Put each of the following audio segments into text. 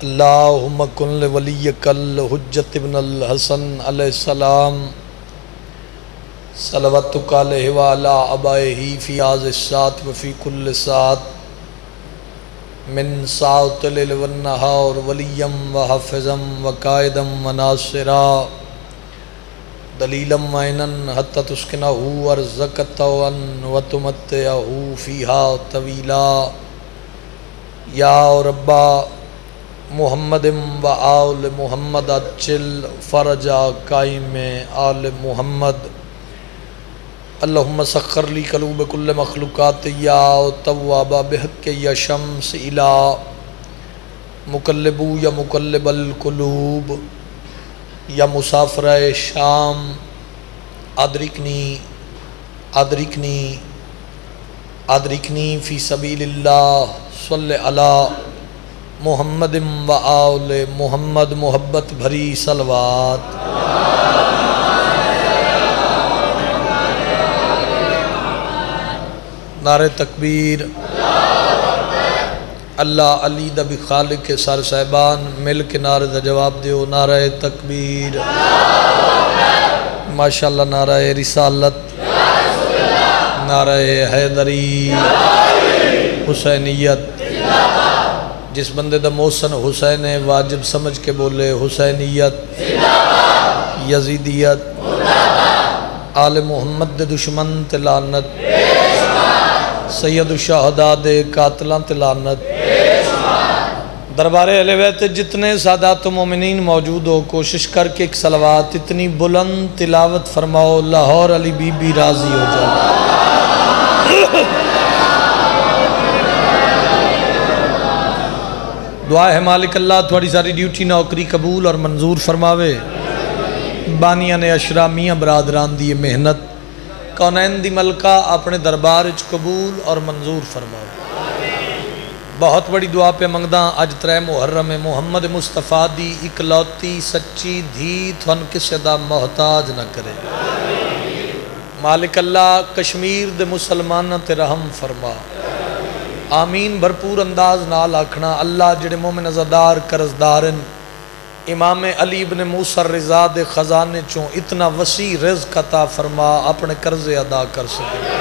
اللہم کن لولیک الحجت ابن الحسن علیہ السلام صلواتک علیہ وعلا آبائہ فی آز الساعت وفی کل ساعت من ساعت لیل والنہار ولیم وحفظم وقائدم وناصرا دلیلا معینن حتی تسکنہو ارزقتوان وتمتعہو فیہا طویلا یا ربا محمد و آل محمد اچل فرجا قائم آل محمد اللہم سخر لی قلوب کل مخلوقات یا تواب بحق یا شمس الہ مقلبو یا مقلب القلوب یا مسافر شام ادرکنی فی سبیل اللہ صلی اللہ محمد و آل محمد محبت بھری صلوات نعرہ تکبیر اللہ علی دا بھی خالق کے سار صاحبان مل کے نعرہ دا جواب دیو نعرہ تکبیر ماشاءاللہ نعرہ رسالت نعرہ حیدری حسینیت جس بندے دا محسن حسین ہے واجب سمجھ کے بولے حسینیت یزیدیت آل محمد دے دشمن تے لعنت سید الشہداء دے قاتلان تے لعنت دربار اہل بیت جتنے سادات و مومنین موجود ہو کوشش کر کے ایک صلوات اتنی بلند تلاوت فرماؤ لاہور علی بی بی راضی ہو جائے دعا ہے مالک اللہ تھوڑی ساری ڈیوٹی نوکری قبول اور منظور فرماوے بانیان اشرا میاں برادران دی محنت کونین دی ملکہ اپنے دربار اچ قبول اور منظور فرماوے بہت بڑی دعا پہ منگداں اج 3 محرم محمد مصطفیٰ دی اکلوتی سچی دھی تھن کسے دا محتاج نہ کرے مالک اللہ کشمیر دے مسلمانہ تے رحم فرما آمین بھرپور انداز نال آکھنا اللہ جڑے مومن ازادار قرضدارن امام علی ابن موسیٰ الرضا دے خزانے چوں اتنا وسیع رزق عطا فرما اپنے قرض ادا کر سکے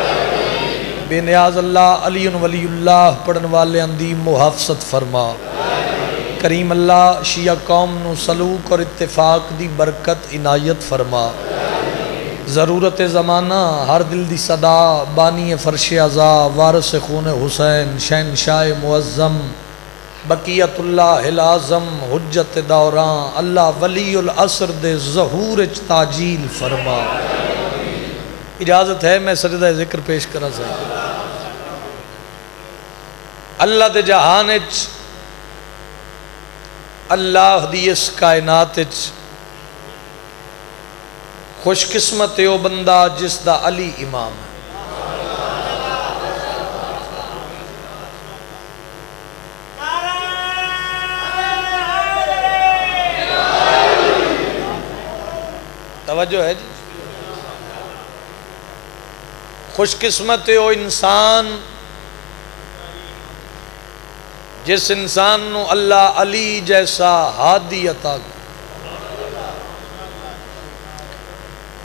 بے نیاز اللہ علی ولی اللہ پڑھن والے اندی محافظت فرما کریم اللہ شیعہ قوم نو سلوک اور اتفاق دی برکت عنایت فرما ضرورت زمانہ ہر دل دی صدا بانی فرش عزا وارث خون حسین شہنشاہ معظم بقیت اللہ العظم حجت دوران اللہ ولی العصر دے ظہور تاجیل فرما اجازت ہے میں سجدہ ذکر پیش کرا سکتا اللہ دے جہان اچ اللہ دی اس کائنات اچ خوش قسمت او بندہ جس دا علی امام ہے توجہ ہے جی خوش قسمت او انسان جس انسان نو اللہ علی جیسا ہادی عطا کر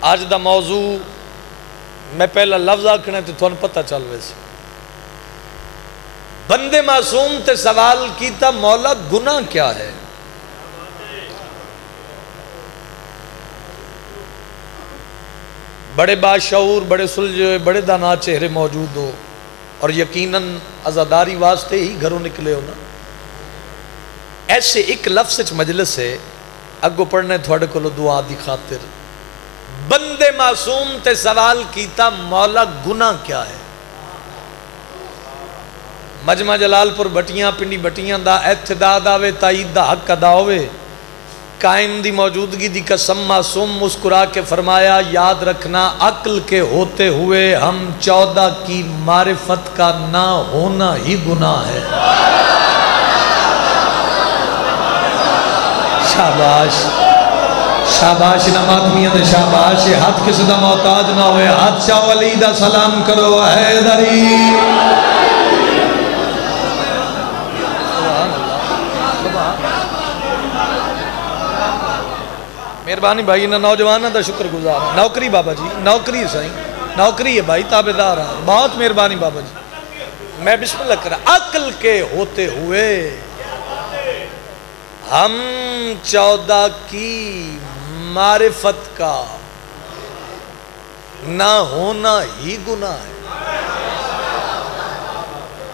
آج دا موضوع میں پہلا لفظ آکھنے تو تھوڑا پتہ چل ویسے بندے معصوم تے سوال کیتا مولا گناہ کیا ہے بڑے باشعور بڑے سلجھے بڑے دانا چہرے موجود ہو اور یقیناً عزاداری واسطے ہی گھروں نکلے ہو نا ایسے ایک لفظ مجلس ہے اگو پڑھنے تھوڑے کو دعا دی خاطر بندے معصوم تے سوال کیتا مولا گناہ کیا ہے مجمع جلال پور بٹیاں پنڈی بٹیاں دا اعتداد آوے تائید دا حق ادا ہوئے قائم دی موجودگی دی قسم معصوم مسکرا کے فرمایا یاد رکھنا عقل کے ہوتے ہوئے ہم 14 کی معرفت کا نہ ہونا ہی گناہ ہے شاباش شاباش نماتمیاں دے شاباش ہاتھ کسی دا محتاج نہ ہوئے ہاتھ شاہ ولی دا سلام کرو حیدری مہربانی بھائی نہ نوجوانوں دا شکر گزار ہے. نوکری بابا جی نوکری سائیں نوکری ہے بھائی تابعدار ہے. بہت مہربانی بابا جی. میں بسم اللہ کر رہا. عقل کے ہوتے ہوئے ہم 14 کی معرفت کا نہ ہونا ہی گناہ ہے.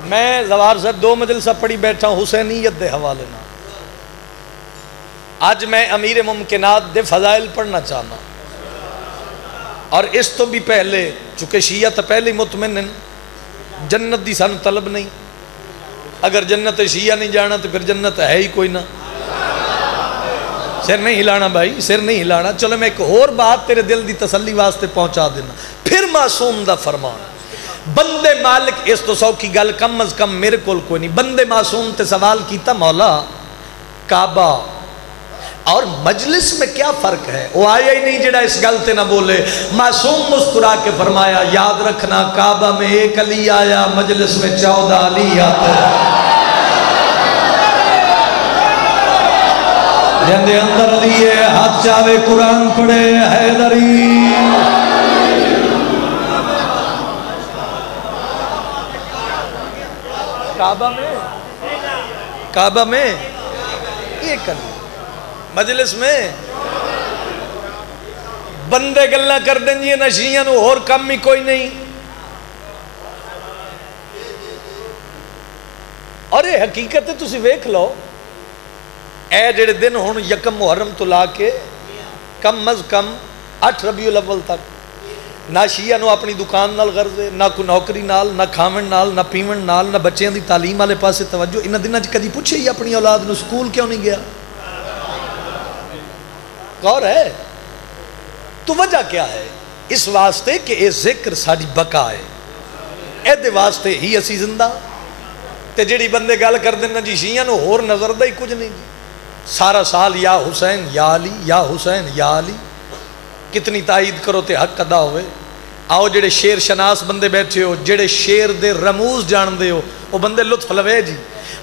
میں زوار صاحب 2 مجلسہ پڑھی بیٹھا ہوں حسینیت دے حوالے نہ. آج میں امیر ممکنات دے فضائل پڑھنا چاہنا اور اس تو بھی پہلے چونکہ شیعہ تو پہلے مطمئن جنت دی سان طلب نہیں. اگر جنت شیعہ نہیں جانا تو پھر جنت ہے ہی کوئی نہ. سر نہیں ہلانا بھائی سر نہیں ہلانا. چلو میں ایک اور بات تیرے دل دی تسلی واسطے پہنچا دینا. پھر معصوم دا فرمان بندے مالک اس تو سو کی گل کم از کم میرے کول کوئی نہیں. بندے معصوم تے سوال کیتا مولا کعبہ اور مجلس میں کیا فرق ہے؟ وہ آیا ہی نہیں جڑا اس گل تے نہ بولے. معصوم مسکرا کے فرمایا یاد رکھنا کعبہ میں 1 علی آیا مجلس میں 14 علی آتے جندے اندر علی ہے ہاتھ چاوے قرآن پڑھے حیدری. کعبہ میں 1 علی مجلس میں بندے گلہ کر دیں جی نشیاں نو اور کم ہی کوئی نہیں. اور یہ حقیقت ہے تسی ویکھ لو اے جڑے دن ہون 1 محرم تو لا کے کم از کم 8 ربیع الاول تک نہ شیعہ نو اپنی دکان نال غرض ہے نہ کوئی نوکری نال نہ کھاون نال نہ پیون نال نہ بچیاں دی تعلیم والے پاسے توجہ. انہاں دناں وچ کدی پوچھے ہی اپنی اولاد نو سکول کیوں نہیں گیا؟ غور ہے تو وجہ کیا ہے؟ اس واسطے کہ اے ذکر ساڑی بقا ہے. اے دے واسطے ہی اسی زندہ تے جڑی بندے گل کر دینا جی شیعہ نو اور نظر دا ہی کچھ نہیں جی. سارا سال یا حسین یا علی یا حسین یا علی. کتنی تائید کرو تے حق ادا ہوئے. آؤ جڑے شیر شناس بندے بیٹھے ہو جڑے شیر دے رموز جان دے ہو وہ بندے لطف لوے جی.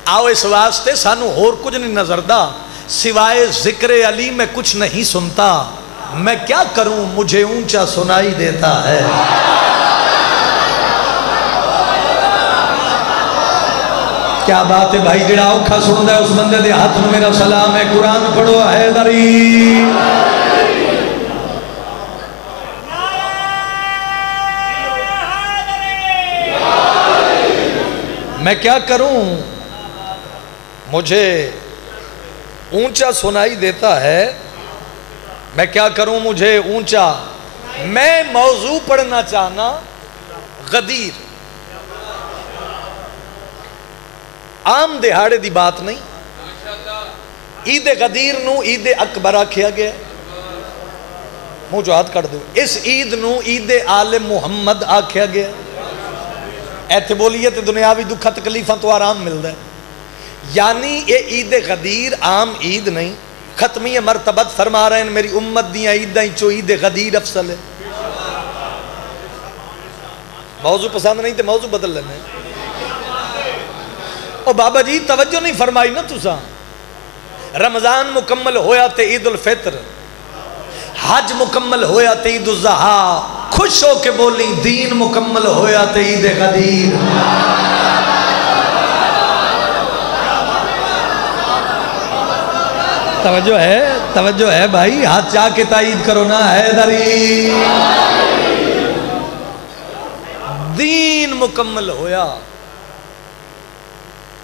آؤ اس واسطے سانو اور کچھ نہیں نظر دا سوائے ذکر علی میں کچھ نہیں سنتا. میں کیا کروں مجھے اونچا سنائی دیتا ہے. کیا بات ہے بھائی جڑا اوکھا سن ہے اس بندے دے ہاتھ میں میرا سلام ہے. قرآن پڑھو حیدری. میں کیا کروں مجھے اونچا سنائی دیتا ہے. میں کیا کروں مجھے اونچا. میں موضوع پڑھنا چاہنا غدیر. عام دہاڑے دی بات نہیں. عید غدیر نو عید اکبر آکھیا گیا. منہ جو ہاتھ کر دو. اس عید نو عید آل محمد آکھیا گیا. ایتھے بولیے تے دنیاوی دکھا تکلیفاں تو آرام ملدا ہے. یعنی یہ عید غدیر عام عید نہیں. ختمی مرتبت فرما رہے ہیں میری امت دیاں عیدیں چو عید غدیر افضل ہے. موضوع پسند نہیں تے موضوع بدل لینے. او بابا جی توجہ نہیں فرمائی نا تساں. رمضان مکمل ہویا تے عید الفطر. حج مکمل ہویا تے عید الاضحیٰ. خوش ہو کے بولی دین مکمل ہویا تے عید غدیر. توجہ ہے بھائی. ہاتھ چاہ کے تائید کرو نا حیدری. دین مکمل ہویا.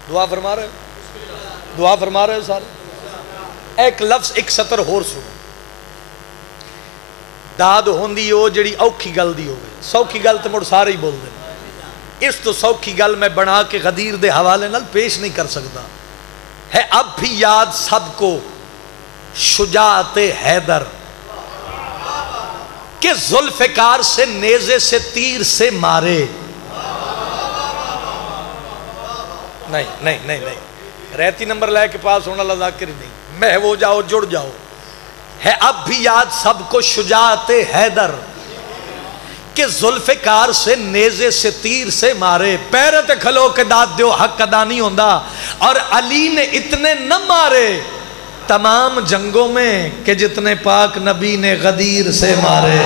دعا فرما رہے ہو دعا فرما رہے ہو سارے. ایک لفظ ایک سطر ہور سنو. داد ہوندی ہو جڑی اوکھی گل دی ہوئے. سوکھی گل تے مڑ سارے ہی بول دیں. اس تو سوکھی گل میں بنا کے غدیر دے حوالے نال پیش نہیں کر سکتا. ہے اب بھی یاد سب کو شجاعت حیدر کہ ذوالفقار سے نیزے سے تیر سے مارے. نہیں رہتی نمبر لے کے پاس ہونا اللہ ذاکر ہی نہیں. محو جاؤ جڑ جاؤ. ہے اب بھی یاد سب کو شجاعت حیدر کہ ذوالفقار سے نیزے سے تیر سے مارے. پیرت کھلو کے داد دیو حق ادا نہیں ہوندا. اور علی نے اتنے نہ مارے تمام جنگوں میں کہ جتنے پاک نبی نے غدیر سے مارے.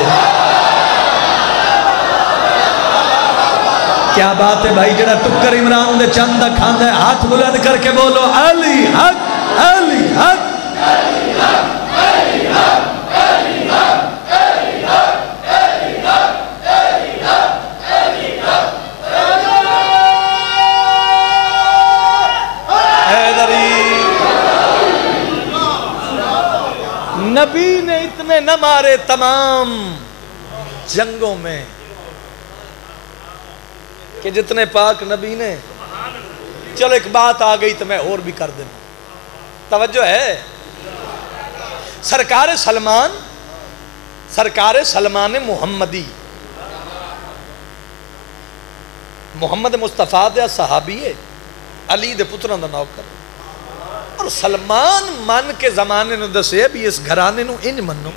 کیا بات ہے بھائی. جڑا ٹکر عمران دے چند دا کھاندہ ہے ہاتھ بلند کر کے بولو علی حق علی حق. نبی نے اتنے نہ مارے تمام جنگوں میں کہ جتنے پاک نبی نے. چلو ایک بات آ گئی تو میں اور بھی کر دوں. توجہ ہے. سرکار سلمان محمدی محمد مصطفیٰ دے صحابی ہے, علی دے پتران دا نوکر. اور سلمان من کے زمانے نو دسے بھی اس گھرانے نو انج منو.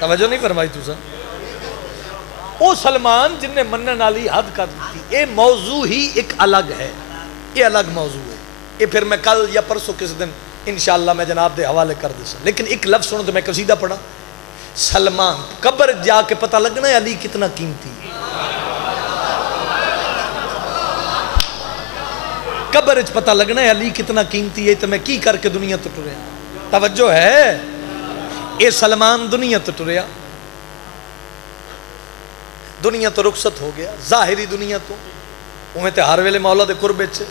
توجہ نہیں فرمائی تو سن. او سلمان جن نے منن والی حد کر دیتی. اے موضوع ہی ایک الگ ہے, یہ الگ موضوع ہے. یہ پھر میں کل یا پرسوں کس دن انشاءاللہ میں جناب دے حوالے کر دے سن. لیکن ایک لفظ سنو تو میں قصیدہ پڑھا. سلمان قبر جا کے پتہ لگنا ہے علی کتنا قیمتی. قبر اچ پتہ لگنا ہے علی کتنا قیمتی ہے. تو میں کی کر کے دنیا تو ٹریا. توجہ ہے. اے سلمان دنیا تو ٹریا, دنیا تو رخصت ہو گیا. ظاہری دنیا تو اوہیں تے ہر ویلے مولا دے قربے چ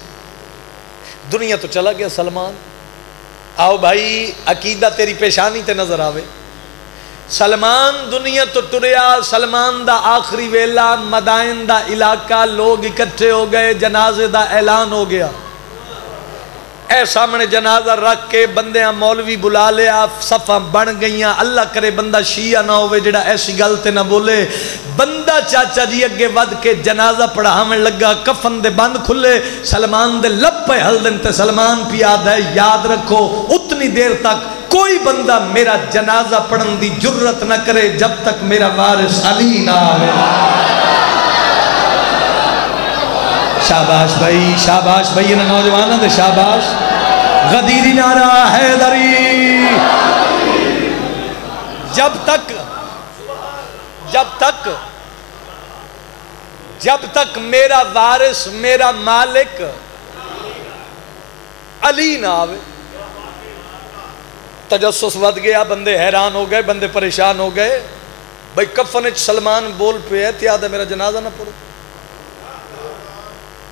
دنیا تو چلا گیا سلمان. آؤ بھائی عقیدہ تیری پیشانی تے نظر آوے. سلمان دنیا تو ٹریا. سلمان دا آخری ویلا مدائن دا علاقہ لوگ اکٹھے ہو گئے. جنازے دا اعلان ہو گیا. اے سامنے جنازہ رکھ کے بندیاں مولوی بلا لیا. صفاں بن گئیاں. اللہ کرے بندہ شیعہ نہ ہوئے جڑا ایسی گلتے نہ بولے. بندہ چاچا جی اگے ود کے جنازہ پڑھاویں لگا. کفن دے بند کھلے. سلمان دے لب پہ ہلدن تے سلمان پیاد ہے. یاد رکھو اتنی دیر تک کوئی بندہ میرا جنازہ پڑھن دی جرت نہ کرے جب تک میرا وارث علی نہ آوے. شاباش بھائی, شاباش بھائی. انہاں نوجوانوں دے شاباش. غدیری نعرہ حیدری. جب تک میرا وارث میرا مالک علی نہ آوے. تجسس ود گیا. بندے حیران ہو گئے, بندے پریشان ہو گئے. بھئی کفن سلمان بول پہ ہے تیاد ہے میرا جنازہ نہ پڑھو,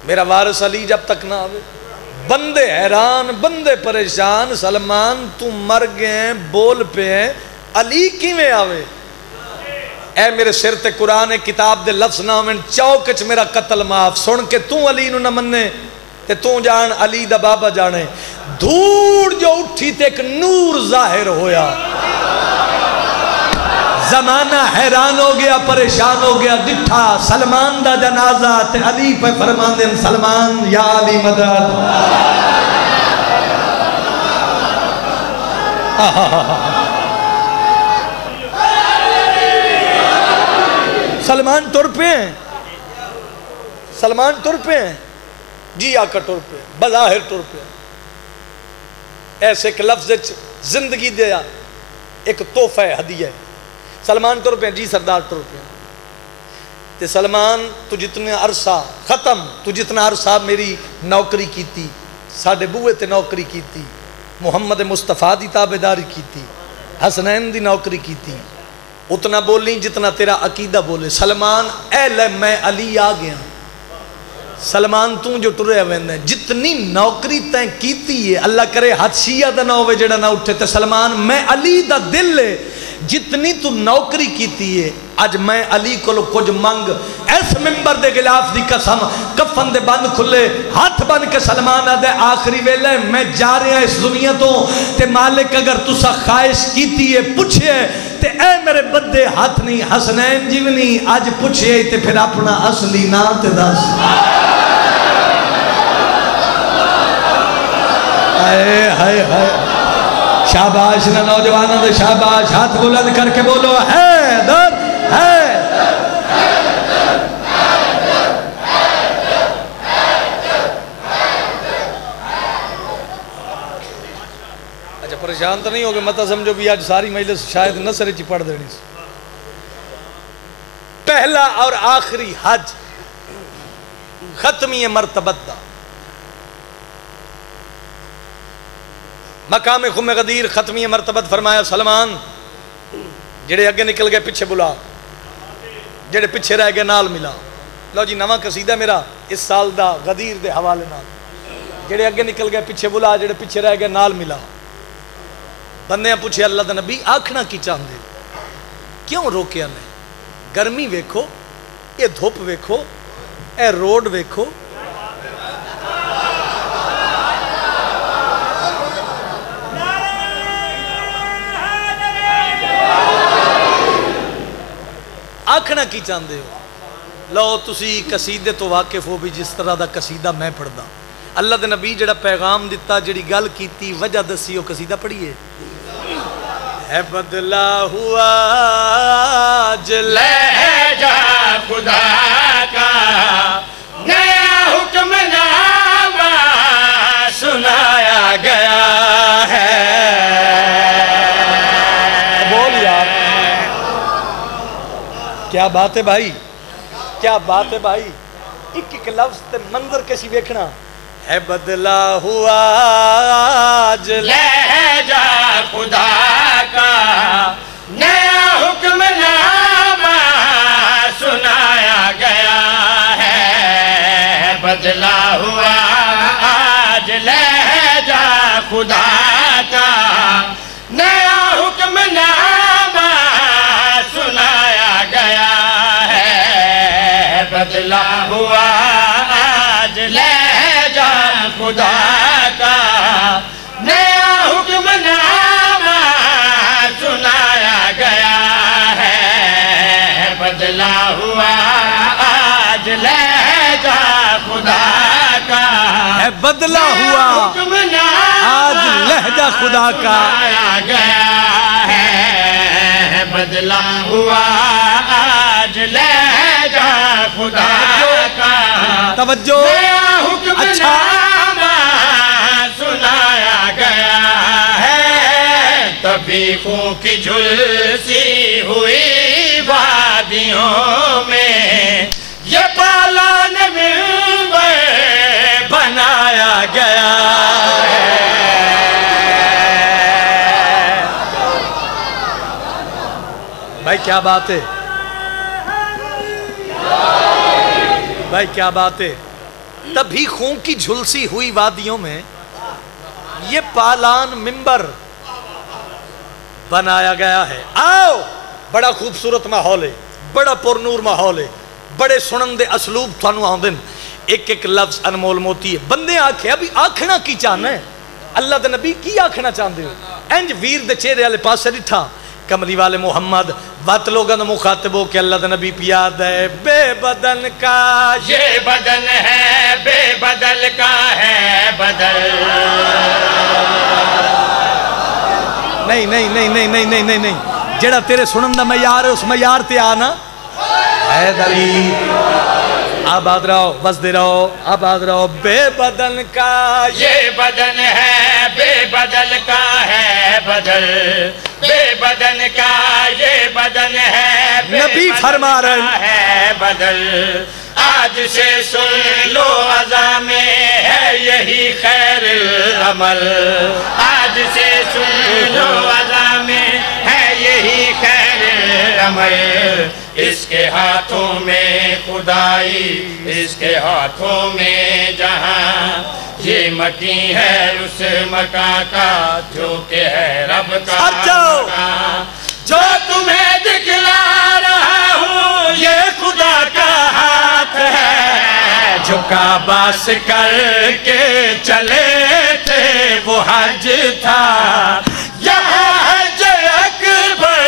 میرا وارث علی جب تک نہ آوے. بندے حیران, بندے پریشان. سلمان تو مر گئے بول پہ ہیں, علی کیویں آوے. اے میرے سر تے قرآن کتاب دے لفظ نہ ہوئن چوکچ میرا قتل معاف. سن کے تو علی نو نہ مننے تے تو جان علی دا بابا جانے. دھوڑ جو اٹھی تے ایک نور ظاہر ہویا. زمانہ حیران ہو گیا, پریشان ہو گیا. ڈٹھا سلمان دا جنازہ تے علی پہ فرمان دیں سلمان یا علی مدد. سلمان ٹر پہ ہیں, سلمان ٹر پہ ہیں. جی آقا ٹر پہ, بظاہر ٹر پہ. ایسے ایک لفظ زندگی دیا, ایک تحفہ ہے, ہدیہ ہے. سلمان ٹر پہ ہیں. جی سردار ٹر پہ ہیں. تے سلمان تو جتنا عرصہ ختم, تو جتنا عرصہ میری نوکری کیتی, ساڑھے بوئے تے نوکری کیتی, محمد مصطفیٰ دی تابداری کیتی, حسنین دی نوکری کیتی, اتنا بولی جتنا تیرا عقیدہ بولے. سلمان اے لے میں علی آ گیا. سلمان تو جو ٹرے ہوئے جتنی نوکری تین کیتی ہے, اللہ کرے ہاتھ شیعہ دا نہ ہوئے جڑا نہ اٹھے. تے سلمان میں علی دا دل لے جتنی تو نوکری کیتی ہے, آج میں علی کو کچھ منگ. ایس ممبر دے غلاف دی قسم, کفن دے بند کھلے, ہاتھ بند کے سلمان آدھے آخری ویلے میں جا رہا اس دنیا تو. تے مالک اگر تسا خواہش کیتی ہے پوچھے تے اے میرے بدے ہاتھ نہیں حسنین جیونی آج پوچھے تے پھر اپنا اصلی نا تے دس. ہائے ہائے ہائے. شاباش نہ نوجوانوں دے شاباش. ہاتھ بلند کر کے بولو حیدر حیدر. اچھا پریشان تو نہیں ہوگے مت سمجھو بھی آج ساری مجلس شاید نثر چی پڑھ دینی سی. پہلا اور آخری حج ختمی مرتبت دا مقام خم غدیر ختمی مرتبت فرمایا سلمان جڑے اگے نکل گئے پیچھے بلا جڑے پیچھے رہ گئے نال ملا. لو جی نواں قصیدہ میرا اس سال دا غدیر دے حوالے نال جڑے اگے نکل گئے پیچھے بلا جڑے پیچھے رہ گئے نال ملا. بندے پوچھے اللہ دا نبی آکھنا کی چاہندے کیوں روکیا نے گرمی ویکھو اے دھوپ ویکھو اے روڈ ویکھو آکھنا کی چاہندے ہو. لو تسی قصیدے تو واقف ہو بھی جس طرح دا قصیدہ میں پڑھدا اللہ دے نبی جڑا پیغام دیتا جڑی گل کیتی وجہ دسی وہ قصیدہ پڑھیے. ہے بدلا ہوا آج لہجہ خدا کا نیا حکم نامہ سنایا گیا ہے. بول یار کیا بات ہے بھائی کیا بات ہے بھائی. ایک ایک لفظ تے منظر کسی ویکھنا. ہے بدلا ہوا آج لہجہ خدا کا نیا حکم نامہ سنایا گیا ہے. بدلا ہوا آج لہجہ خدا کا نیا حکم نامہ سنایا گیا ہے. بدلا ہوا آج لہجہ خدا کا نیا حکم نامہ سنایا گیا ہے. بدلا ہوا آج لہجہ خدا کا ہے بدلا ہوا حکم نامہ آج لہجہ خدا کا سنایا گیا ہے. بدلا ہوا آج لہجہ خدا کا توجہ نیا حکم اچھا نامہ سنایا گیا ہے. طبیعوں کی جھلسی ہوئی وادیوں میں یہ پالان منبر بنایا گیا ہے. بھائی کیا بات ہے بھائی کیا بات ہے. تبھی خون کی جھلسی ہوئی وادیوں میں یہ پالان منبر بنایا گیا ہے. آؤ بڑا خوبصورت ماحول ہے بڑا پرنور ماحول ہے بڑے سنن دے اسلوب تھانو آندن ایک ایک لفظ انمول موتی ہے. بندے آکھے ابھی آکھنا کی چاہنا ہے اللہ دے نبی کی آکھنا چاہندے ہو. انج ویر دے چہرے والے پاسے ڈٹھا کملی والے محمد وات لوگاں دا مخاطب ہو کہ اللہ دے نبی پیاد ہے بے بدن کا یہ بدن ہے بے بدل کا ہے بدل. نہیں نہیں نہیں نہیں نہیں نہیں نہیں نہیں جڑا تیرے سنن دا معیار ہے اس معیار تے آنا حیدری. آباد رہو بسدے رہو آباد رہو. بے بدن کا یہ بدن ہے بے بدل کا ہے بدل. بے بدن کا یہ بدن ہے بے نبی فرما رہے بدل کا ہے بدل. آج سے سن لو عزا میں ہے یہی خیر العمل. آج سے سن لو عزا میں ہے یہی خیر العمل. اس کے ہاتھوں میں خدائی اس کے ہاتھوں میں جہاں یہ مکی ہے اس مکان کا جو کہ ہے رب کا مکان. جو تمہیں دکھلا رہا ہوں یہ خدا کا ہاتھ ہے. جھکا باس کر کے چلے تھے وہ حج تھا یہاں حج اکبر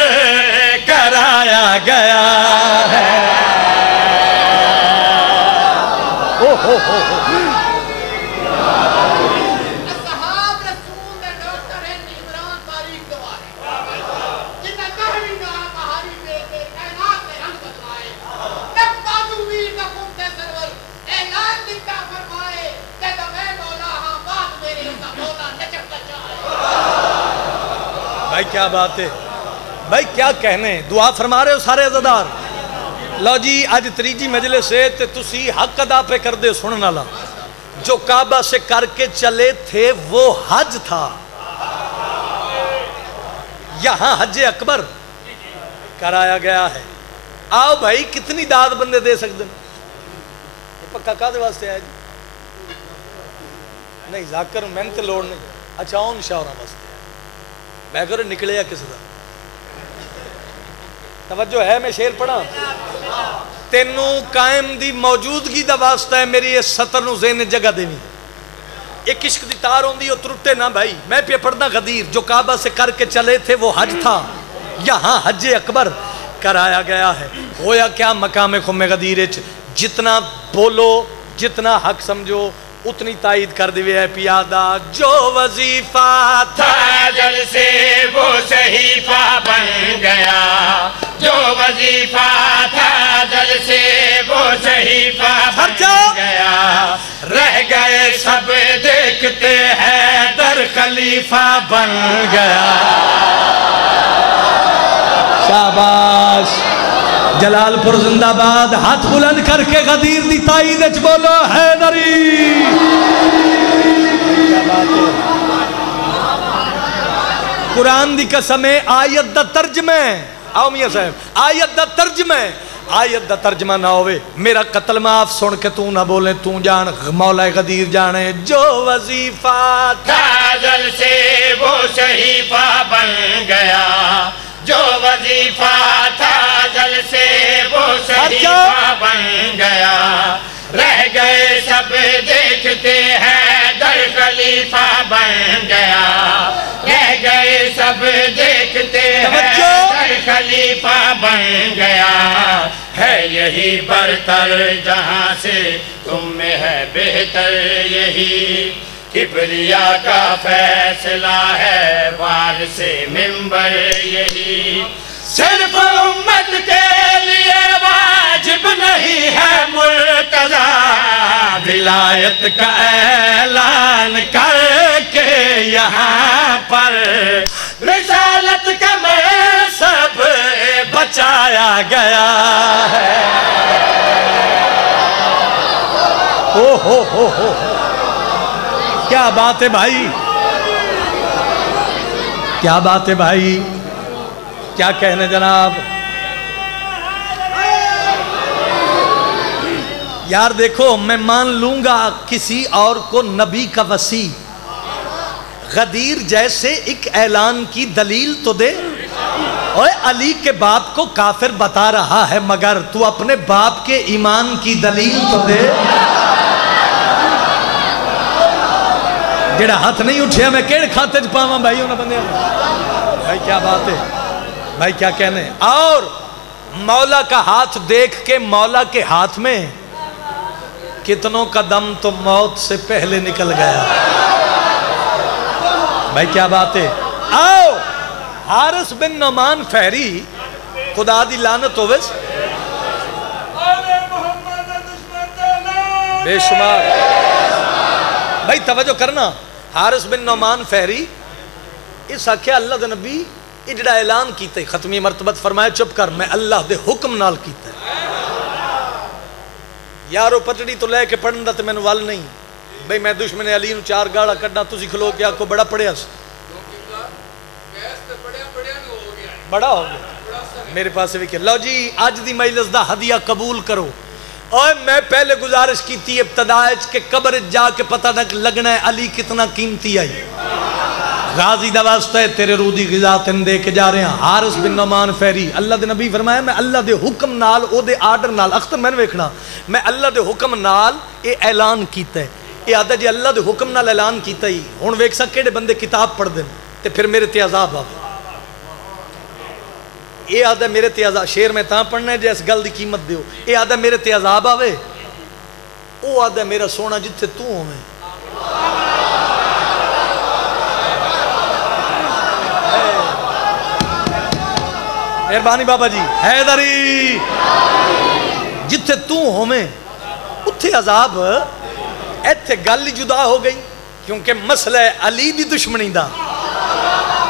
کرایا گیا ہے. بھائی کیا بات ہے بھائی کیا کہنے دعا فرما رہے ہو سارے عزادار لو جی اج تریجی مجلس سے تے تسی حق ادا پہ کر دے سنن والا جو کعبہ سے کر کے چلے تھے وہ حج تھا یہاں حج اکبر کرایا گیا ہے آؤ بھائی کتنی داد بندے دے سکتے ہیں یہ پکا کہتے واسطے ہے جی نہیں ذاکر محنت لوڑ نہیں اچھا اون شاورہ واسطے میں کرو نکلے یا کس دا توجہ ہے میں شعر پڑھا تینوں قائم دی موجودگی دا واسطہ ہے میری اس سطر نو ذہن جگہ دینی ایک عشق دی تار ہوندی اور ترٹے نہ بھائی میں پہ پڑھنا غدیر جو کعبہ سے کر کے چلے تھے وہ حج تھا یہاں حج اکبر کرایا گیا ہے ہویا کیا مقام خم غدیر جتنا بولو جتنا حق سمجھو اتنی تائید کر دیوے ہے پیادہ جو وظیفہ تھا جل سے وہ صحیفہ بن گیا جو وظیفہ تھا جل سے وہ صحیفہ بن گیا رہ گئے سب دیکھتے ہیں در خلیفہ بن گیا شاباش جلال پور زندہ باد ہاتھ بلند کر کے غدیر دی تائید اچ بولو حیدری قرآن دی قسمیں آیت دا ترجمہ آؤ میاں صاحب آیت دا ترجمہ نہ ہوئے میرا قتل معاف سن کے تو نہ بولے تو جان مولا غدیر جانے جو وظیفہ تھا جل سے وہ صحیفہ بن گیا جو وظیفہ تھا جل سے وہ صحیفہ بن گیا رہ گئے سب دیکھتے ہیں در خلیفہ بن گیا رہ گئے سب دیکھتے ہیں در خلیفہ بن گیا ہے یہی برتر جہاں سے تم میں ہے بہتر یہی کبریا کا فیصلہ ہے وارث منبر یہی صرف امت کے لیے واجب نہیں ہے مرتضی ولایت کا اعلان کر کے یہاں پر رسالت کا منصب بچایا گیا ہے ہو کیا بات ہے بھائی کیا بات ہے بھائی کیا کہنے جناب یار دیکھو میں مان لوں گا کسی اور کو نبی کا وسیع غدیر جیسے ایک اعلان کی دلیل تو دے اوے علی کے باپ کو کافر بتا رہا ہے مگر تو اپنے باپ کے ایمان کی دلیل تو دے جڑا ہاتھ نہیں اٹھیا میں کیڑ کھاتے چ پاواں بھائی انہاں بندے بھائی کیا بات ہے بھائی کیا کہنے اور مولا کا ہاتھ دیکھ کے مولا کے ہاتھ میں کتنوں کا دم تو موت سے پہلے نکل گیا بھائی کیا بات ہے آؤ حارث بن نعمان فہری خدا دی لعنت ہوئے بے شمار بھائی توجہ کرنا حارث بن نعمان فہری اس آکھے اللہ دے نبی یہ جڑا اعلان کیتا ہے ختمی مرتبت فرمائے چپ کر میں اللہ دے حکم نال کیتا ہے یارو پٹڑی تو لے کے پڑھن دا تے میں وال نہیں بھئی میں دشمن علی نو چار گاڑا کڈنا تسی کھلو کے آکو بڑا پڑھیا سی بڑا ہو گیا میرے پاس بھی کہ لو جی آج دی مجلس دا ہدیہ قبول کرو اور میں پہلے گزارش کی تھی ابتدائج کے قبر جا کے پتہ نہ لگنا ہے علی کتنا قیمتی آئی غازی دا واسطہ ہے تیرے رودی غذا تن دے کے جا رہے ہیں حارث بن نعمان فہری اللہ دے نبی فرمایا میں اللہ دے حکم نال او دے آرڈر نال اختر میں نے ویکھنا میں اللہ دے حکم نال اے اعلان کیتا ہے اے آدھا جی اللہ دے حکم نال اعلان کیتا ہی ہن ویکھ سا کیڑے بندے کتاب پڑھ دیں تے پھر میرے تے عذاب آوے اے آدھا میرے تے عذاب شیر میں تاں پڑھنا ہے جیس گل دی قیمت دیو اے آدھا میرے تے عذاب آوے او آدھا میرا سونا جتھے تو ہوئے مہربانی بابا جی حیدری جتھے تو ہوئے اتھے عذاب ایتھے گل جدا ہو گئی کیونکہ مسئلہ علی دی دشمنی دا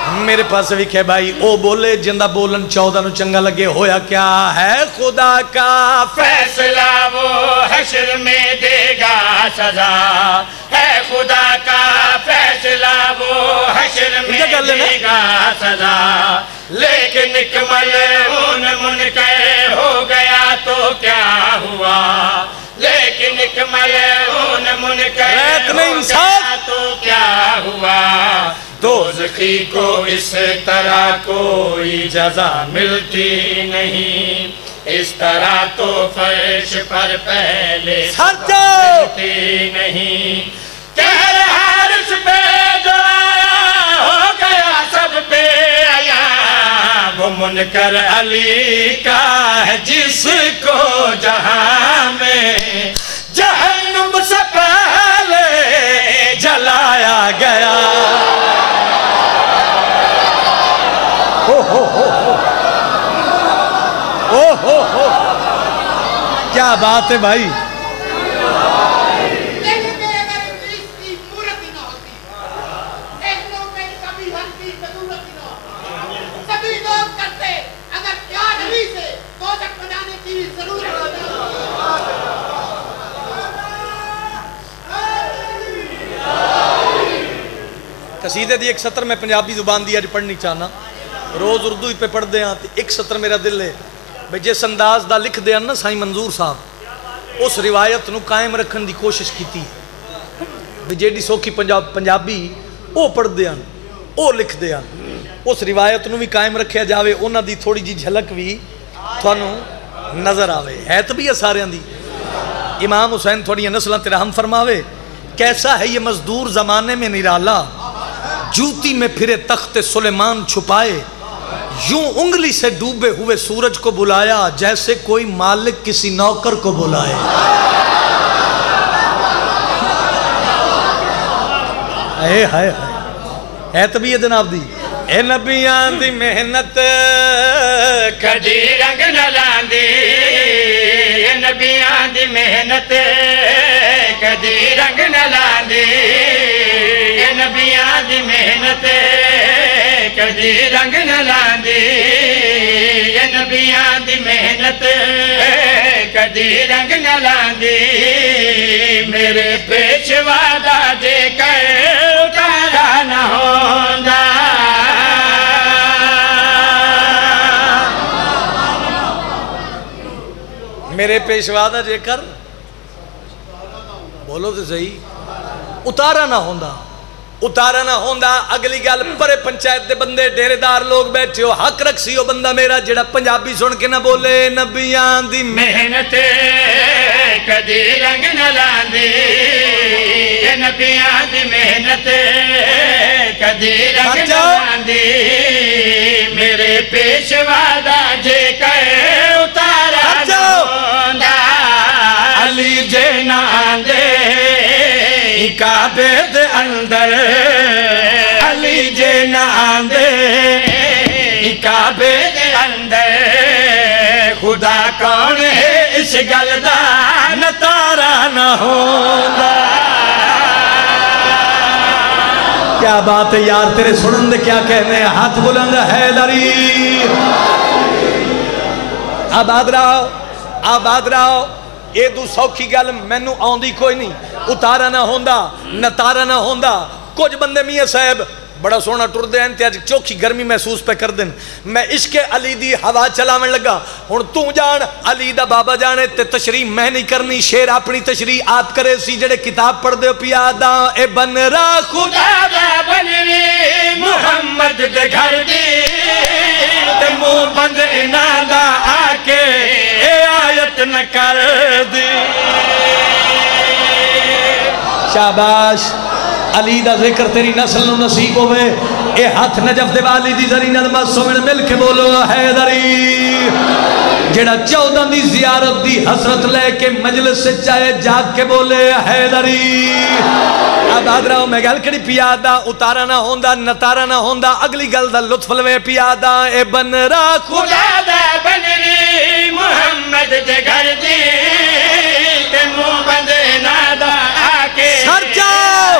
میرے پاس بھی کہ بھائی او بولے جندہ بولن 14 نو چنگا لگے ہویا کیا ہے خدا کا فیصلہ وہ حشر میں دے گا سزا ہے خدا کا فیصلہ وہ حشر میں دے گا سزا لیکن ملعون منکر ہو گیا تو کیا ہوا لیکن ملعون منکر ہو گیا تو کیا ہوا دوزخی کو اس طرح کوئی جزا ملتی نہیں اس طرح تو فرش پر پہلے ملتی نہیں کہہ حارس پہ جو آیا ہو گیا سب پہ آیا وہ منکر علی کا ہے جس کو جہاں میں جہنم سے پہلے جلایا گیا کیا بات ہے بھائی قصیدے دی ایک سطر میں پنجابی زبان دی آج پڑھنی چاہنا روز اردو ہی پہ پڑھ دے ہیں ایک سطر میرا دل ہے بھئی جس انداز دا لکھ دے ہیں نا سائیں منظور صاحب اس روایت نو قائم رکھن دی کوشش کی تھی بھئی جیڑی سوکھی پنجابی او پڑھ دے ہیں او لکھ دے ہیں اس روایت نو بھی قائم رکھیا جاوے اونا دی تھوڑی جی جھلک بھی تھوانو نظر آوے ہے تو بھی ہے سارے دی امام حسین تھوڑی نسلیں تیرا ہم فرماوے کیسا ہے یہ مزدور زمانے میں نرالا جوتی میں پھرے تخت سلیمان چھپائے یوں انگلی سے ڈوبے ہوئے سورج کو بلایا جیسے کوئی مالک کسی نوکر کو بلائے ہے طبیعت جناب دی اے نبیان دی محنت کدی رنگ نہ لاندی اے نبیان دی محنت کدی رنگ نہ لاندی اے نبیان دی محنت کدی رنگ نہ لاندی اے نبیان دی محنت کدی رنگ نہ لاندی میرے پیشوا دا جے کر اتارا نہ ہوندا میرے پیشوا دا جے کر بولو تو صحیح اتارا نہ ہوندا اگلی گل پرے پنچایت دے بندے ڈیرے دار لوگ بیٹھے ہو حق رکھ سی ہو بندہ میرا جڑا پنجابی سن کے نہ بولے نبیان دی محنت کدی رنگ نہ لاندی اے نبیان دی محنت کدی رنگ نہ لاندی میرے پیشوا دا جے کر اتارا نہ ہوندا علی جے نہ آندے کعبے دے اندر علی جے نہ آندے کعبے دے اندر خدا کون ہے اس گل دا نتارا نہ ہوندا کیا بات ہے یار تیرے سنن دے کیا کہنے ہیں ہاتھ بلند حیدری آباد رہو اے دو سوکھی گل مینو آندی کوئی نہیں اتارا نہ ہوندا نتارا نہ ہوندا کچھ بندے میاں صاحب بڑا سونا ٹر دے ہیں تیاج چوکھی گرمی محسوس پہ کر دیں میں عشق علی دی ہوا چلاویں لگا ہن تو جان علی دا بابا جانے تے تشریح میں نہیں کرنی شیر اپنی تشریح آپ کرے سی جڑے کتاب پڑھ دے پیادا اے بن را خدا دا بنوی محمد دے گھر دی تے منہ بند انہاں دا آکے اے آیت نہ کر دی شاباش علی دا ذکر تیری نسل نو نصیب ہوئے اے ہاتھ نجف دے والی دی ذری نظمت سومن مل کے بولو حیدری جڑا 14 دی زیارت دی حسرت لے کے مجلس سے چاہے جاگ کے بولے حیدری آباد رہو میں گل کری پیادا اتارا نہ ہوندا نتارا نہ ہوندا اگلی گل دا لطف لوے پیادا اے بن را خدا دا بنوی محمد دے گھر دی تے منہ بند نہ دا آکے سر جاؤ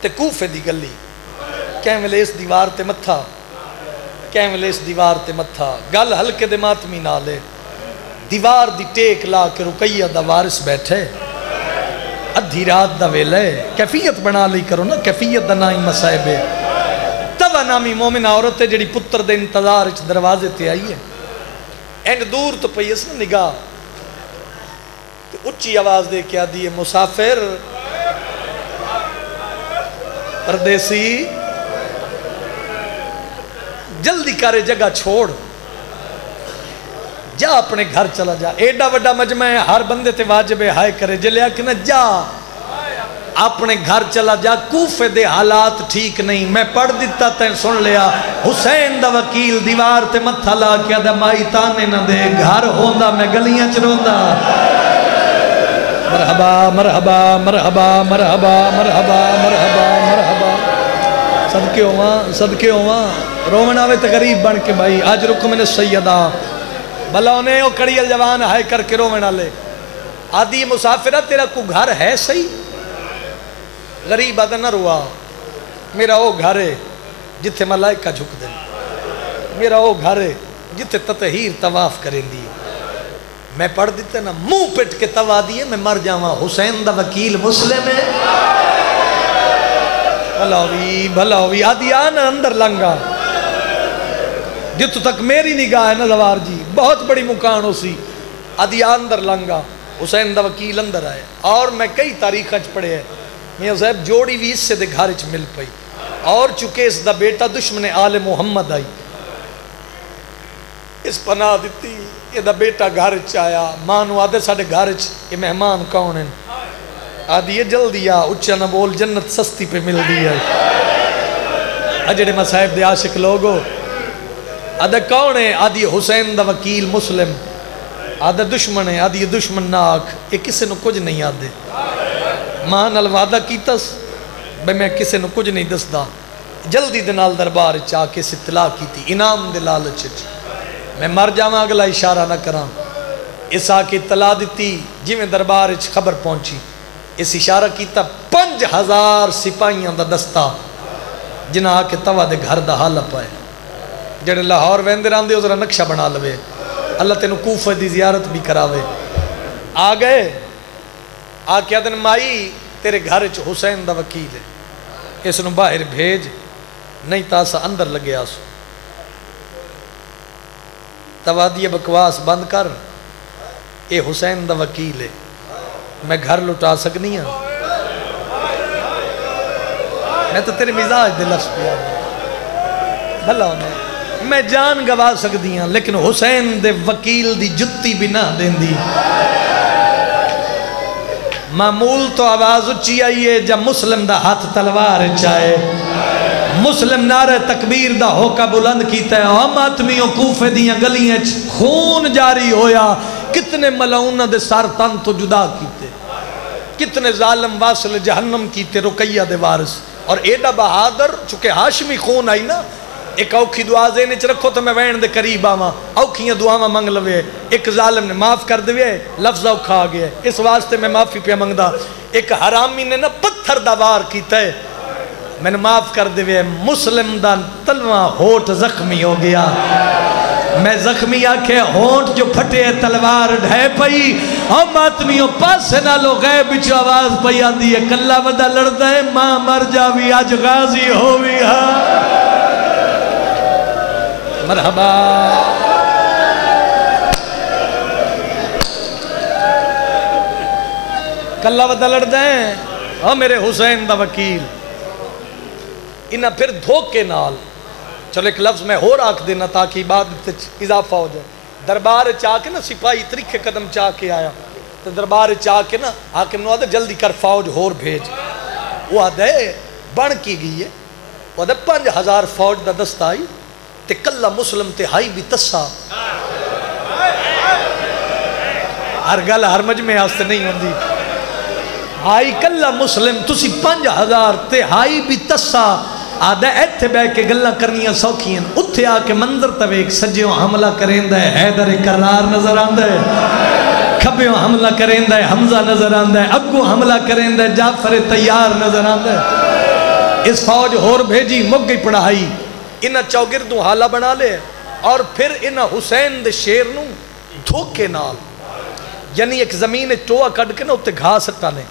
تے کوفے دی گلی کہیں ویلے اس دیوار تے متھا کہیں ویلے اس دیوار تے متھا گل ہلکے دے ماتمی نالے دیوار دی ٹیک لا کے رقیہ دا وارث بیٹھے ادھی رات دا ویلے کیفیت بنا لی کرو نا کیفیت دا نائی مسائبے توا نامی مومن عورت ہے جڑی پتر دے انتظار اچھ دروازے تے آئی ہے اینڈ دور تو پیس نا نگاہ اچھی آواز دے کیا دیئے مسافر پردیسی جلدی کرے جگہ چھوڑ جا اپنے گھر چلا جا ایڈا وڈا مجمع ہے ہر بندے تے واجب ہائے کرے جلیا کہ نہ جا اپنے گھر چلا جا کوفے دے حالات ٹھیک نہیں میں پڑھ دیتا تین سن لیا حسین دا وکیل دیوار تے متھا لا کیا دا مائی تانے نہ دے گھر ہوندہ میں گلیاں چروندہ مرحبا مرحبا مرحبا مرحبا مرحبا مرحبا مرحبا صدقے ہواں رومن آوے تقریب بن کے بھائی آج رکم نے سیدہ بھلا انہیں وہ کڑی الجوان ہائے کر کے رومن آلے آدھی مسافرہ تیرا کو گھر ہے صحیح غریب آدھا نہ روا میرا وہ گھر ہے جتھے ملائکہ جھک دیں میرا وہ گھر ہے جتھے تطہیر طواف کریں دی میں پڑھ دیتے نا منہ پٹ کے توا دیئے میں مر جاواں حسین دا وکیل مسلم ہے بھلا ہوئی آدھی آنا اندر لنگا جتو تک میری نگاہ ہے نا زوار جی بہت بڑی مکان ہو سی آدھی اندر لنگا حسین دا وکیل اندر آئے اور میں کئی تاریخ اچ پڑھے ہیں میاں صاحب جوڑی بھی اس سے دے گھر اچ مل پئی اور چکے اس دا بیٹا دشمن آل محمد آئی اس پناہ دیتی یہ دا بیٹا گھر اچ آیا مانو آدھے ساڑھے گھر اچ یہ مہمان کون ہیں آدھی یہ جلدی آ اچھا نہ بول جنت سستی پہ مل دی ہے اجڑے مسائب دے عاشق لوگو آدھا کون ہے آدھی حسین دا وکیل مسلم آدھا دشمن ہے آدھی دشمن ناک یہ کسے نو کچھ نہیں آدھے ماں نال وعدہ کیتس بے میں کسے نو کچھ نہیں دسدا جلدی دنال دربار چاہ کے اس اطلاع کی تھی انعام دے لالچ میں مر جاواں اگلا اشارہ نہ کراں اس آ کے اطلاع دیتی جی میں دربار خبر پہنچی اس اشارہ کیتا 5000 سپاہیاں دا دستہ جنہاں آ کے توا دے گھر دا حال پائے جڑے لاہور ویندے راندے ذرا نقشہ بنا لوے اللہ تینو کوفہ دی زیارت بھی کراوے آ گئے آ کے آدھن مائی تیرے گھر چ حسین دا وکیل ہے اس نو باہر بھیج نہیں تاسا اندر لگے آسو توادی بکواس بند کر اے حسین دا وکیل ہے میں گھر لٹا سکنی ہوں میں تو تیرے مزاج دے لفظ پیا بھلا ہونے میں جان گوا سکتی ہوں لیکن حسین دے وکیل دی جتی بھی نہ دین دی معمول تو آواز اچھی آئیے جب مسلم دا ہاتھ تلوار چاہے مسلم نعرہ تکبیر دا ہوکا بلند کیتا ہے ہم آتمیوں کوفے دیاں گلیاں خون جاری ہویا کتنے ملعونہ دے سار تن تو جدا کیتے کتنے ظالم واصل جہنم کیتے رقیہ دے وارث اور ایڈا بہادر چونکہ ہاشمی خون آئی نا ایک اوکھی دعا زینے چ رکھو تو میں وین دے قریب آواں اوکھیاں دعاواں منگ لوے ایک ظالم نے معاف کر دوے لفظ اوکھا آ گیا اس واسطے میں معافی پہ منگ دا ایک حرامی نے نا پتھر دا وار کیتا ہے میں نے معاف کر دوے مسلم دا تلوہ ہوٹ زخمی ہو گیا میں زخمی آکھے ہونٹ جو پھٹے تلوار ڈھے پئی ہم آتمیوں پاسے نالو غیب بچو آواز پئی آندی ہے کلہ ودا لڑدا ہے ماں مر جاوی آج غازی ہووی ہاں مرحبا کلہ ودا لڑدا ہے ہاں میرے حسین دا وکیل انہاں پھر دھوکے نال چلو ایک لفظ میں ہو راکھ دینا تاکہ عبادت اضافہ ہو جائے دربار چاہ کے نا سپاہی تریکھے قدم چاہ کے آیا تو دربار چاہ کے نا حاکم نو آدھے جلدی کر فوج ہور بھیج وہ آدھے بڑھ کی گئی ہے وہ آدھے 5000 فوج دا دست آئی تے کلہ مسلم تے ہائی بھی تسا ہر گل ہر مجمع آستے نہیں ہوندی ہائی کلہ مسلم تسی 5000 تے ہائی بھی تسا آدھے ایتھے بے کے گلہ کرنیاں سوکھیاں اتھے آکے منظر تویک سجیوں حملہ کریں دے حیدر کرار نظر آن دے کھبیوں حملہ کریں دے حمزہ نظر آن دے اگو حملہ کریں دے جعفر تیار نظر آن دے اس فوج ہور بھیجی مک گئی پڑھائی انہاں چوگردوں حالہ بنا لے اور پھر انہاں حسین دے شیر نوں دھوکے نال یعنی ایک زمین ٹوہ کٹ کے نا اتے گھا سٹا نے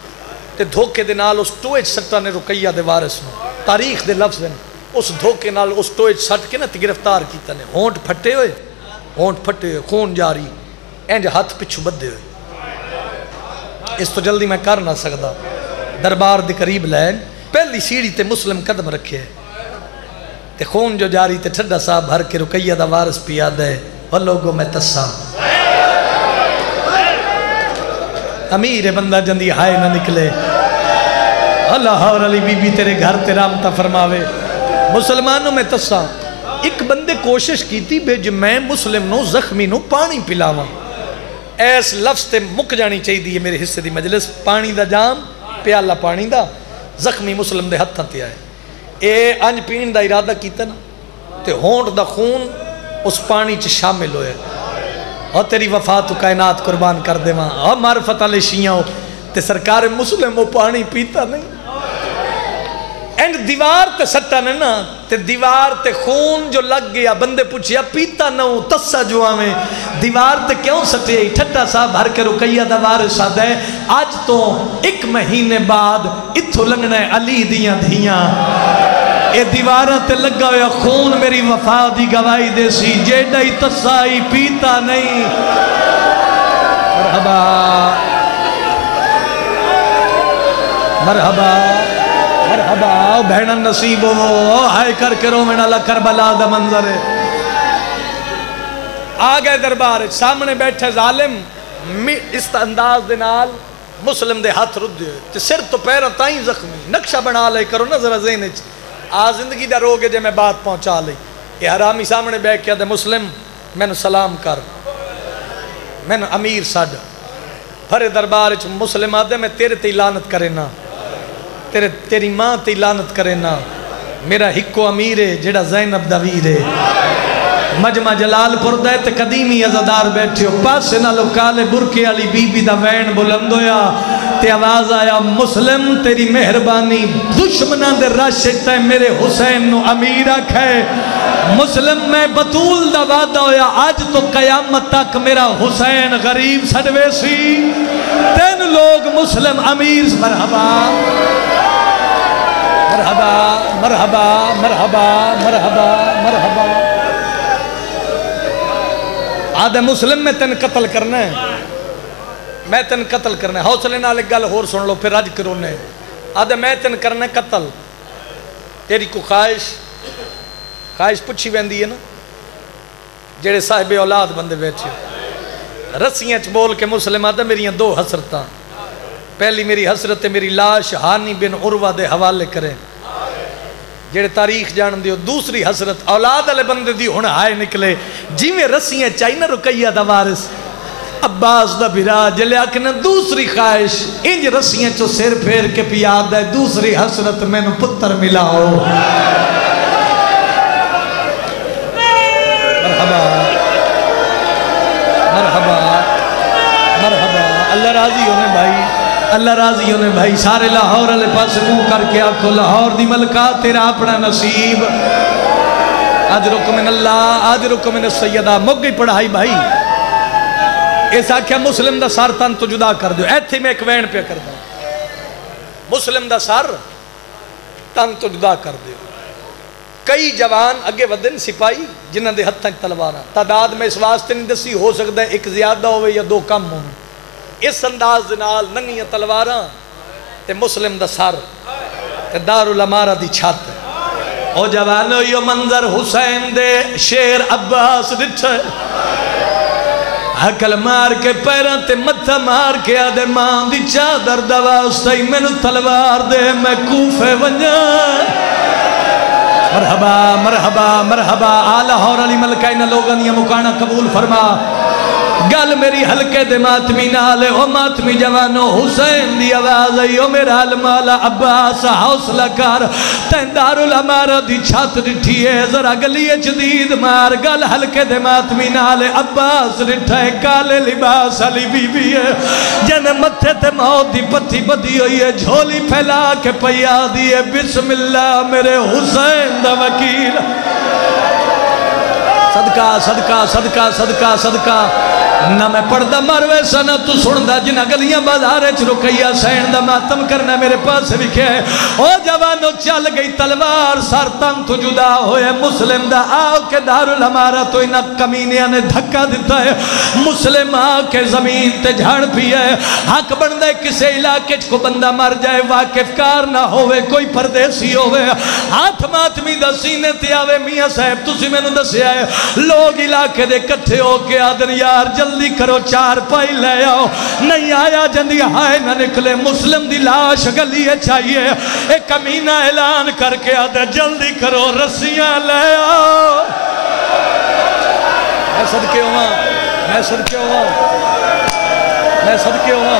تے دھوکے دے نال اس ٹوہ سٹا نے رقیہ دے وارث نوں تاریخ دے لفظ ہیں اس دھوکے نال اس ٹوہ سٹ کے نا تے گرفتار کیتا نے ہونٹ پھٹے ہوئے خون جاری اینج ہاتھ پچھو بدے ہوئے اس تو جلدی میں کر نہ سکتا دربار دے قریب لین پہلی سیڑھی تے مسلم قدم رکھے تے خون جو جاری تے ٹھڈا صاحب بھر کے رقیہ دا وارث پیا دے وہ لوگوں میں تسا امیر بندہ جندی ہائے نہ نکلے اللہ اور علی بی بی تیرے گھر تے رامتا فرماوے مسلمانوں میں تسا ایک بندے کوشش کی تھی بے جو میں مسلم نو زخمی نو پانی پلاواں ایس لفظ تے مک جانی چاہی دی میرے حصے دی مجلس پانی دا جام پیالہ پانی دا زخمی مسلم دے ہتھاں تے آئے اے انج پین دا ارادہ کیتا نا تے ہونٹ دا خون اس پانی چ شامل ہوئے اور تیری وفات تو کائنات قربان کر دے ماں اور معرفت علی شیعہ ہو تے سرکار مسلم وہ پانی پیتا نہیں اینڈ دیوار تے سٹا نے نا تے دیوار تے خون جو لگ گیا بندے پوچھیا پیتا نہ ہوں تسا جو آمیں دیوار تے کیوں سٹے ٹھٹا صاحب ہر کے رقیہ دا وارث آدھے آج تو 1 مہینے بعد اتھو لنگنا ہے علی دیاں دھیاں اے دیواراں تے لگا ہویا خون میری وفا دی گواہی دے سی جیڑا ہی تسائی پیتا نہیں مرحبا مرحبا مرحبا بہنہ نصیب ہو ہائے کر کے رومن اللہ کربلا دا منظر ہے آگئے دربار سامنے بیٹھے ظالم اس انداز دے نال مسلم دے ہاتھ رد دے تے سر تو پیرہ تائیں زخمی نقشہ بنا لے کرو نا ذرا ذہنے زندگی دا روگے جے میں بات پہنچا لے یہ حرامی سامنے بیٹھ کیا دے مسلم میں نے سلام کر میں نے امیر ساڈ بھرے دربار مسلم آدھے میں تیرے تے لعنت کرے نا تیری ماں تے لعنت کرے نا میرا ہکو امیر ہے جڑا زینب دا ویر ہے مجمع جلال پور دے تے قدیمی عزادار بیٹھے ہو پاس نہ لکالے برکے علی بی بی دا وین بلند ہویا تے آواز آیا مسلم تیری مہربانی دشمنان دے راشد تے میرے حسین نو امیر رکھے مسلم میں بطول دا وعدہ ہویا آج تو قیامت تک میرا حسین غریب سڑوے سی 3 لوگ مسلم امیر مرحبا مرحبا مرحبا مرحبا مرحبا مرحبا آدھے مسلم میں تن قتل کرنا ہے میں تن قتل کرنا ہے حوصلے نال ایک گل ہور سن لو پھر رج کرو نے آدھے میں تن کرنا ہے قتل تیری کو خواہش پچھی ویندی ہے نا جڑے صاحب اولاد بندے بیٹھے رسیاں چ بول کے مسلم آدھے میریاں 2 حسرتاں پہلی میری حسرت میری لاش ہانی بن عروہ دے حوالے کریں جڑے تاریخ جان دیو دوسری حسرت اولاد علی بندے دی ہن آئے نکلے جی میں رسیاں چاہی نا رقیہ دا وارث عباس دا بھرا جلے آکھنا دوسری خواہش انج رسیاں چو سر پھیر کے پیاد ہے دوسری حسرت میں نو پتر ملا ہو مرحبا مرحبا مرحبا اللہ راضی ہونے بھائی اللہ راضی ہونے بھائی سارے لاہور علیہ پاس منہ کر کے آکھو لاہور دی ملکہ تیرا اپنا نصیب اجرک من اللہ اجرک من السیدہ مک گئی پڑھائی بھائی ایسا کیا مسلم دا سار تن تو جدا کر دیو ایتھے میں ایک وین پہ کر دوں مسلم دا سار تن تو جدا کر دیو کئی جوان اگے ودن سپائی جنہاں دے ہتھاں تلواراں تعداد میں اس واسطے نہیں دسی ہو سکتا ہے ایک زیادہ ہوئے یا 2 کم ہوں اس انداز نال ننگیاں تلواراں تے مسلم دا سر تے دارالامارہ دی چھت او جوانو یہ منظر حسین دے شیر عباس ڈٹھے حکل مار کے پیران تے متھا مار کے آدھے ماں دی چادر دا واسطہ ہی میں نو تلوار دے میں کوفے ونجا مرحبا مرحبا مرحبا آلہ اور علی ملکہ انہ لوگاں دیا مکانہ قبول فرما گل میری ہلکے دے ماتمی نال او ماتمی جوانو حسین دی آواز آئی او میرا المالا عباس حوصلہ کر تین دارالعمارہ دی چھت ڈٹھی ہے ذرا گلیے جدید مار گل ہلکے دے ماتمی نال عباس ڈٹھا ہے کالے لباس علی بی بی ہے جن متھے تے موت دی پتھی بدی ہوئی ہے جھولی پھیلا کے پیا دی ہے بسم اللہ میرے حسین دا وکیل صدقہ صدقہ صدقہ صدقہ صدقہ نہ میں پردہ مروے سا نہ تو سندا جنہ گلیاں بازارے رکیا سین دا ماتم کرنا میرے پاس لکھے او جوانو چل گئی تلوار سر تن تو جدا ہوئے مسلم دا آؤ کے دارالعمارہ تو انہ کمینیاں نے دھکا دیتا ہے مسلم آؤ کے زمین تے جھڑ بھی ہے حق بندے کسے علاقے کو بندہ مر جائے واقف کار نہ ہوئے کوئی پردیسی ہوئے ہاتھ ماتمی دا سینے تے آوے میاں صاحب تسی میں نو دسے آئے لوگ علاقے دے کٹھے ہو کے آدھر یار جلدی کرو چار پائی لے آؤ نہیں آیا جندی ہائے نہ نکلے مسلم دی لاش گلیے چاہیے ایک کمینہ اعلان کر کے آدھر جلدی کرو رسیاں لے آؤ میں صدقے ہوا میں صدقے ہوا میں صدقے ہوا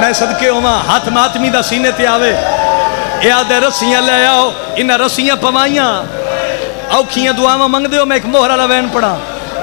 میں صدقے ہوا ہاتھ ماتمی دا سینے تے آوے اے آدھے رسیاں لے آؤ انہ رسیاں پوائیاں اوکھیاں دعاواں منگ دیو میں ایک مہرہ لوین پڑھا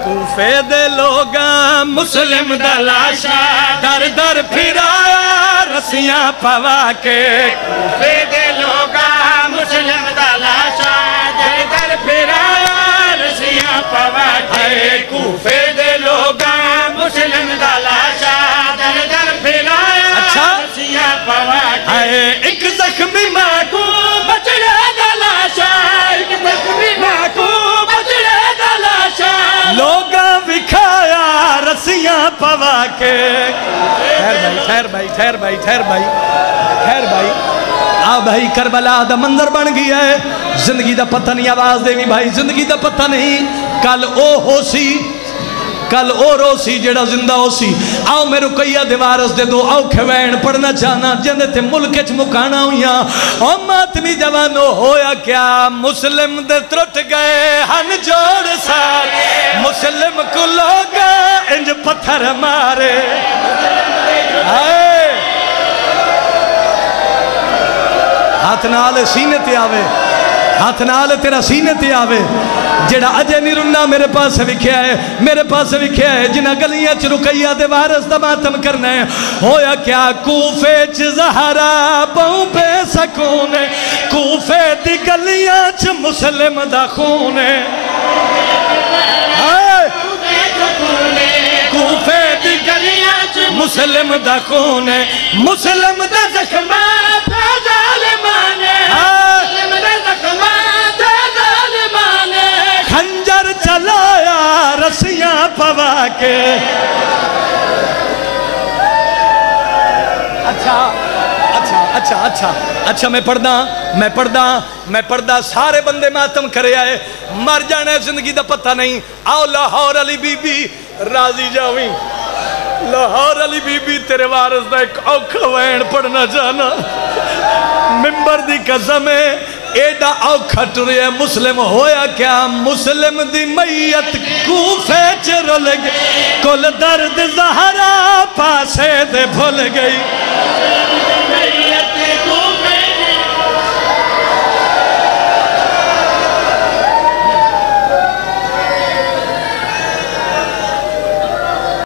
کوفے دے لوگاں مسلم دا لاشا در در پھرایا رسیاں پوا کے کوفے دے لوگاں مسلم دا لاشا در در پھرایا رسیاں پوا کے کوفے دے لوگاں مسلم دا لاشا در در پھرایا رسیاں پوا کے ایک زخمی ماں کو بچڑے دا لاشا ایک زخمی ماں کو بچڑے دا لاشا لوگاں بکھایا رسیاں پوا کے ٹھہر بھائی ٹھہر بھائی ٹھہر بھائی ٹھہر بھائی آ بھائی کربلا دا منظر بن گیا ہے زندگی دا پتہ نہیں آواز دے بھائی زندگی دا پتہ نہیں کل او ہو سی کل او رو سی جڑا زندہ ہو سی آؤ میں رکیہ دیوارس دے دو آؤ کھوین پڑھنا چاہنا جندے تے ملک اچ مکانا ہویاں او ماتمی جوانو ہویا کیا مسلم دے ترٹ گئے ہن جوڑ سار مسلم کو لوگا انج پتھر مارے آئے ہاتھ نال سینے تے آوے ہاتھ نال تیرا سینے تے آوے جڑا اجے نہیں رننا میرے پاس وکھیا ہے میرے پاس وکھیا ہے جنہ گلیاں چ رکیہ دے وارث دا ماتم کرنا ہے ہویا کیا کوفے چ زہرا بہوں بے سکون ہے کوفے دی گلیاں چ مسلم دا خون ہے کوفے دی گلیاں چ مسلم دا خون ہے مسلم دا زخمات ظالمان مسلم دا زخمات ظالمان خنجر چلایا رسیاں پوا کے اچھا میں پڑھدا سارے بندے ماتم کرے آئے مر جانے زندگی دا پتہ نہیں آؤ لاہور علی بی بی راضی جاویں لاہور علی بی بی تیرے وارث دا ایک اوکھا وین پڑھنا جانا ممبر دی قسم ہے ایڈا اوکھا ٹرے مسلم ہویا کیا مسلم دی میت کوفے چ رول گئی کل درد زہرا پاسے دے بھول گئی